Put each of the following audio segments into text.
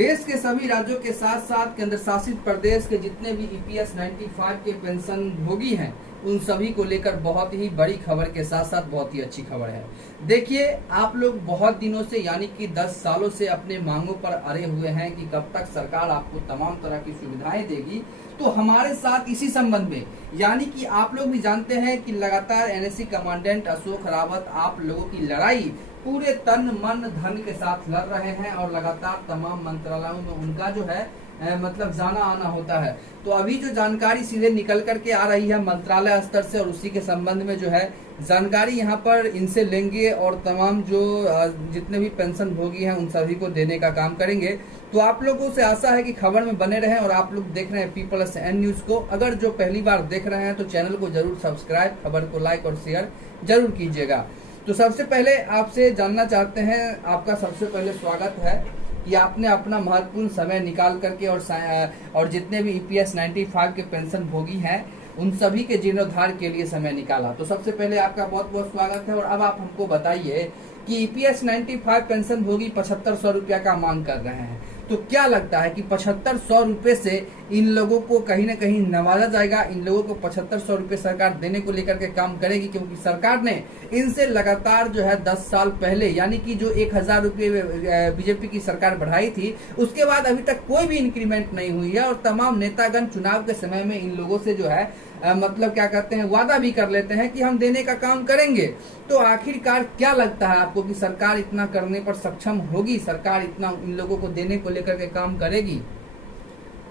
देश के सभी राज्यों के साथ साथ केंद्र शासित प्रदेश के जितने भी ईपीएस 95 के पेंशन भोगी हैं उन सभी को लेकर बहुत ही बड़ी खबर के साथ साथ बहुत ही अच्छी खबर है। देखिए, आप लोग बहुत दिनों से यानी कि 10 सालों से अपने मांगों पर अड़े हुए हैं कि कब तक सरकार आपको तमाम तरह की सुविधाएं देगी। तो हमारे साथ इसी संबंध में, यानी कि आप लोग भी जानते हैं कि लगातार एनएससी कमांडेंट अशोक रावत आप लोगों की लड़ाई पूरे तन मन धन के साथ लड़ रहे हैं और लगातार तमाम मंत्रालयों में उनका जो है मतलब जाना आना होता है। तो अभी जो जानकारी सीधे निकल करके आ रही है मंत्रालय स्तर से और उसी के संबंध में जो है जानकारी यहाँ पर इनसे लेंगे और तमाम जो जितने भी पेंशन भोगी हैं उन सभी को देने का काम करेंगे। तो आप लोगों से आशा है कि खबर में बने रहें और आप लोग देख रहे हैं P+N न्यूज को। अगर जो पहली बार देख रहे हैं तो चैनल को जरूर सब्सक्राइब, खबर को लाइक और शेयर जरूर कीजिएगा। तो सबसे पहले आपसे जानना चाहते हैं, आपका सबसे पहले स्वागत है कि आपने अपना महत्वपूर्ण समय निकाल करके और जितने भी ईपीएस 95 के पेंशन भोगी हैं उन सभी के जीर्णोद्धार के लिए समय निकाला। तो सबसे पहले आपका बहुत बहुत स्वागत है। और अब आप हमको बताइए कि ईपीएस 95 पेंशन भोगी 7500 रुपया का मांग कर रहे हैं, तो क्या लगता है कि 7500 रुपये से इन लोगों को कहीं ना कहीं नवाजा जाएगा? इन लोगों को 7500 रुपये सरकार देने को लेकर के काम करेगी? क्योंकि सरकार ने इनसे लगातार जो है 10 साल पहले यानी कि जो 1000 रुपये बीजेपी की सरकार बढ़ाई थी उसके बाद अभी तक कोई भी इंक्रीमेंट नहीं हुई है। और तमाम नेतागण चुनाव के समय में इन लोगों से जो है मतलब क्या कहते हैं, वादा भी कर लेते हैं कि हम देने का काम करेंगे। तो आखिरकार क्या लगता है आपको कि सरकार इतना करने पर सक्षम होगी? सरकार इतना इन लोगों को देने को लेकर के काम करेगी?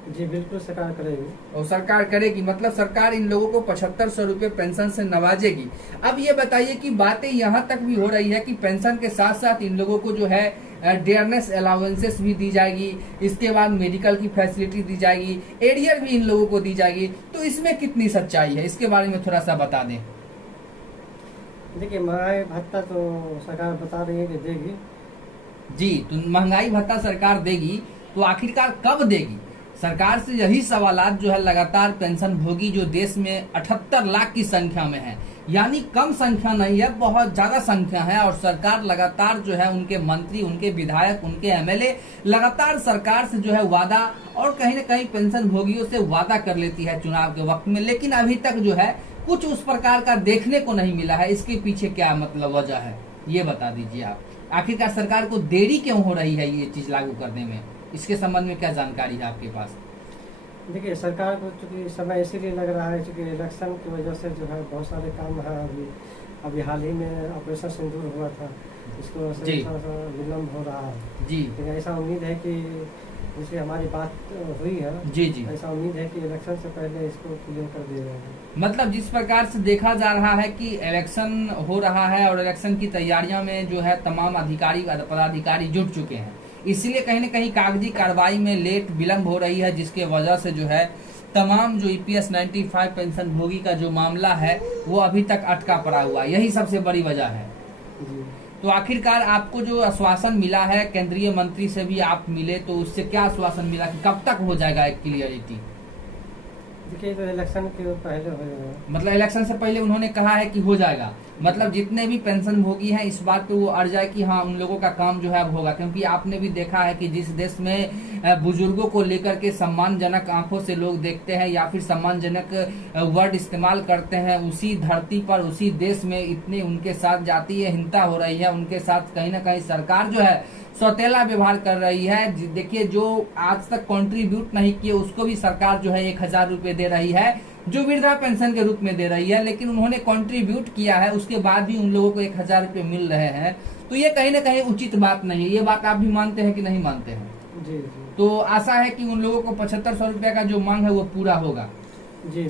जी बिल्कुल सरकार करेगी। और सरकार करेगी मतलब सरकार इन लोगों को 7500 रुपये पेंशन से नवाजेगी। अब ये बताइए कि बातें यहाँ तक भी हो रही है कि पेंशन के साथ साथ इन लोगों को जो है डेयरनेस अलाउंसेस भी दी जाएगी, इसके बाद मेडिकल की फैसिलिटी दी जाएगी, एरियर भी इन लोगों को दी जाएगी। तो इसमें कितनी सच्चाई है, इसके बारे में थोड़ा सा बता दें। देखिए, महंगाई भत्ता तो सरकार बता रही है कि देगी। जी, तो महंगाई भत्ता सरकार देगी, तो आखिरकार कब देगी? सरकार से यही सवालात जो है लगातार पेंशन भोगी जो देश में 78 लाख की संख्या में है, यानी कम संख्या नहीं है, बहुत ज्यादा संख्या है। और सरकार लगातार जो है उनके मंत्री, उनके विधायक, उनके एमएलए लगातार सरकार से जो है वादा और कहीं न कहीं पेंशन भोगियों से वादा कर लेती है चुनाव के वक्त में, लेकिन अभी तक जो है कुछ उस प्रकार का देखने को नहीं मिला है। इसके पीछे क्या मतलब वजह है, ये बता दीजिए आप। आखिरकार सरकार को देरी क्यों हो रही है ये चीज लागू करने में? इसके संबंध में क्या जानकारी है आपके पास? देखिए, सरकार को चूंकि समय इसीलिए लग रहा है चूंकि इलेक्शन की वजह से जो है बहुत सारे काम है। अभी हाल ही में ऑपरेशन सिंदूर हुआ था, इसको विलम्ब हो रहा है। जी, लेकिन ऐसा उम्मीद है कि जैसे हमारी बात हुई है, जी जी, ऐसा उम्मीद है कि इलेक्शन से पहले इसको क्लियर कर दिया जाएगा। मतलब जिस प्रकार से देखा जा रहा है कि इलेक्शन हो रहा है और इलेक्शन की तैयारियों में जो है तमाम अधिकारी पदाधिकारी जुट चुके हैं, इसलिए कहीं न कहीं कागजी कार्रवाई में लेट विलम्ब हो रही है, जिसके वजह से जो है तमाम जो ईपीएस 95 पेंशन भोगी का जो मामला है वो अभी तक अटका पड़ा हुआ है। यही सबसे बड़ी वजह है। तो आखिरकार आपको जो आश्वासन मिला है केंद्रीय मंत्री से भी आप मिले, तो उससे क्या आश्वासन मिला कि कब तक हो जाएगा एक क्लियरिटी? देखिए, तो इलेक्शन के पहले हो जाएगा। मतलब इलेक्शन से पहले उन्होंने कहा है कि हो जाएगा। मतलब जितने भी पेंशन भोगी हैं इस बात पे वो अड़ जाए कि हाँ उन लोगों का काम जो है अब होगा। क्योंकि आपने भी देखा है कि जिस देश में बुजुर्गों को लेकर के सम्मानजनक आंखों से लोग देखते हैं या फिर सम्मानजनक वर्ड इस्तेमाल करते हैं, उसी धरती पर उसी देश में इतनी उनके साथ जातीय हिंसा हो रही है, उनके साथ कहीं ना कहीं सरकार जो है सौतेला व्यवहार कर रही है। देखिए, जो आज तक कंट्रीब्यूट नहीं किए उसको भी सरकार जो है 1000 रुपये दे रही है, जो वृद्धा पेंशन के रूप में दे रही है, लेकिन उन्होंने कंट्रीब्यूट किया है उसके बाद भी उन लोगों को 1000 रुपये मिल रहे हैं। तो ये कहीं ना कहीं उचित बात नहीं है। ये बात आप भी मानते हैं कि नहीं मानते हैं? जी। तो आशा है कि उन लोगों को 7500 रुपये का जो मांग है वो पूरा होगा। जी।